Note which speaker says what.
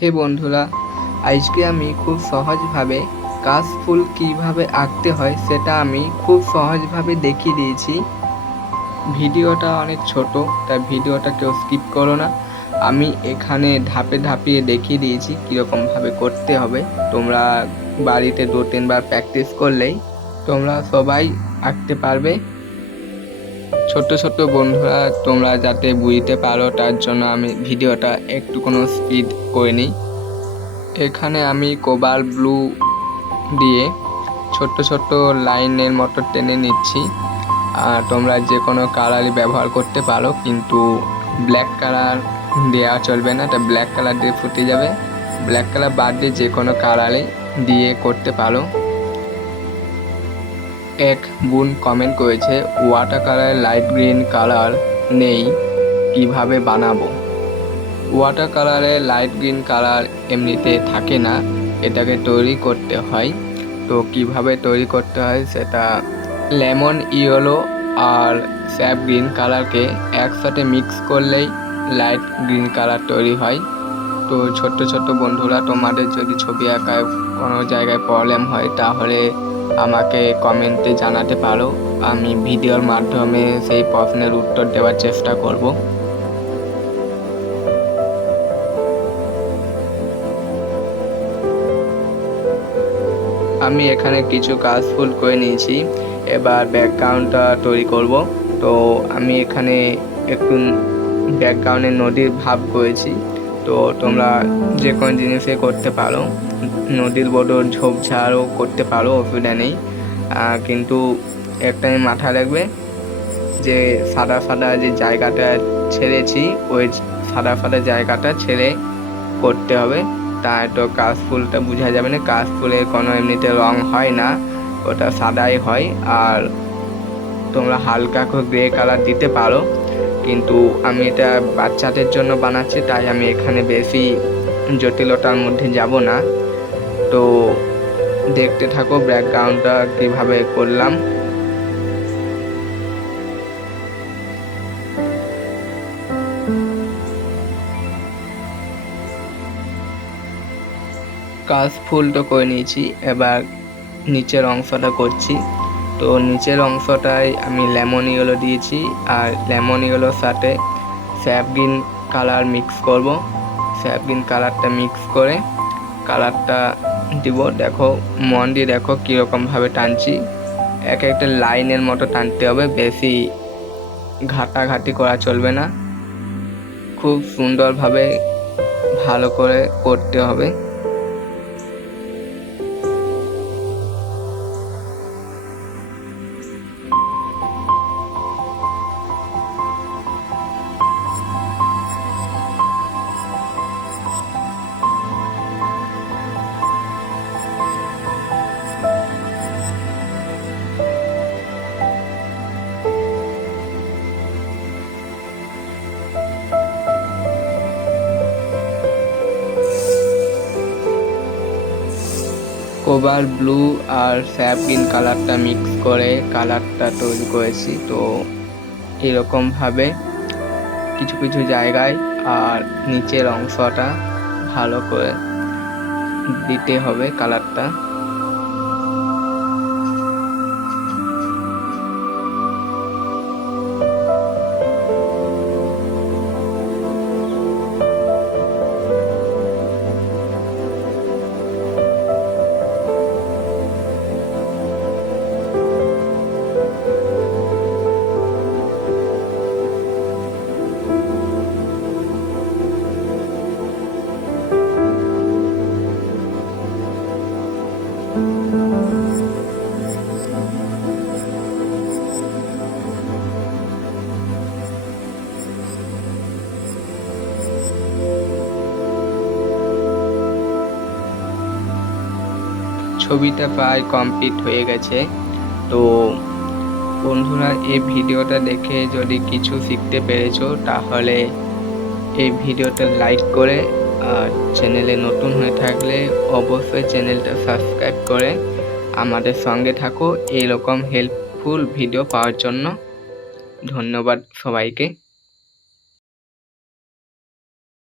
Speaker 1: হে বন্ধুরা, আজকে আমি খুব সহজভাবে কাশফুল কীভাবে আঁকতে হয় সেটা আমি খুব সহজভাবে দেখিয়ে দিয়েছি। ভিডিওটা অনেক ছোট, তাই ভিডিওটা কেউ স্কিপ করো না। আমি এখানে ধাপে ধাপিয়ে দেখিয়ে দিয়েছি কীরকমভাবে করতে হবে। তোমরা বাড়িতে দু তিনবার প্র্যাকটিস করলেই তোমরা সবাই আঁকতে পারবে। ছোট ছোট্ট বন্ধুরা, তোমরা যাতে বুঝতে পারো, তার জন্য আমি ভিডিওটা একটু কোনো স্পিড করে নিই এখানে আমি কোবাল ব্লু দিয়ে ছোট্ট ছোট্ট লাইনের মতো টেনে নিচ্ছি। আর তোমরা যে কোনো কালারই ব্যবহার করতে পারো, কিন্তু ব্ল্যাক কালার দেওয়া চলবে না, এটা ব্ল্যাক কালার দিয়ে ফুটে যাবে। ব্ল্যাক কালার বাদ দিয়ে যে কোনো কালারে দিয়ে করতে পারো। এক বোন কমেন্ট করেছে water colour light green colour নেই, কীভাবে বানাবো? ওয়াটার কালারে লাইট গ্রিন কালার এমনিতে থাকে না, এটাকে তৈরি করতে হয়। তো কীভাবে তৈরি করতে হয়, সেটা লেমন ইয়েলো আর স্যাপ গ্রিন কালারকে একসাথে মিক্স করলেই লাইট গ্রিন কালার তৈরি হয়। তো ছোট্ট ছোট্ট বন্ধুরা, তোমাদের যদি ছবি আঁকায় কোনো জায়গায় প্রবলেম হয়, তাহলে আমাকে কমেন্টে জানাতে পারো। আমি ভিডিওর মাধ্যমে সেই প্রশ্নের উত্তর দেওয়ার চেষ্টা করব। আমি এখানে কিছু কাজ ফুল করে নিয়েছি। এবার ব্যাকগ্রাউন্ডটা তৈরি করব। তো আমি এখানে একটু ব্যাকগ্রাউন্ডে নদীর ভাব করেছি। তো তোমরা যে কোনো জিনিসে করতে পারো। নদীর বদল ঝোপঝাড়ও করতে পারো, অসুবিধা নেই। কিন্তু একটাই মাথায় রাখবে, যে সাদা সাদা যে জায়গাটা ছেড়েছি, ওই সাদা সাদা জায়গাটা ছেড়ে করতে হবে। তা তো কাশফুলটা বোঝা যাবে না কাশফুলে কোনো এমনিতে রং হয় না, ওটা সাদাই হয়। আর তোমরা হালকা করে গ্রে কালার দিতে পারো। কিন্তু আমি এটা বাচ্চাদের জন্য বানাচ্ছি, তাই আমি এখানে বেশি জটিলতার মধ্যে যাব না। তো দেখতে থাকো, ব্যাকগ্রাউন্ডটা কীভাবে করলাম। কাশ ফুল তো করে নিয়েছি, এবার নিচের অংশটা করছি। তো নিচের অংশটায় আমি লেমন ইয়েলো দিয়েছি আর লেমন ইয়েলোর সাথে স্যাপগ্রিন কালার মিক্স করব। স্যাপগ্রিন কালারটা মিক্স করে কালারটা দিব। দেখো, মন দিয়ে দেখো কীরকমভাবে টানছি। এক একটা লাইনের মতো টানতে হবে, বেশি ঘাটাঘাটি করা চলবে না। খুব সুন্দরভাবে ভালো করে করতে হবে। কোবার ব্লু আর স্যাপ কালারটা মিক্স করে কালারটা তৈরি করেছি। তো এরকমভাবে কিছু কিছু জায়গায় আর নিচের অংশটা ভালো করে দিতে হবে কালারটা ছবিটা প্রায় কমপ্লিট হয়ে গেছে। তো বন্ধুরা, এই ভিডিওটা দেখে যদি কিছু শিখতে পেরেছ, তাহলে এই ভিডিওটা লাইক করে আর চ্যানেলে নতুন হয়ে থাকলে অবশ্যই চ্যানেলটা সাবস্ক্রাইব করে আমাদের সঙ্গে থাকো। এইরকম হেল্পফুল ভিডিও পাওয়ার জন্য ধন্যবাদ সবাইকে।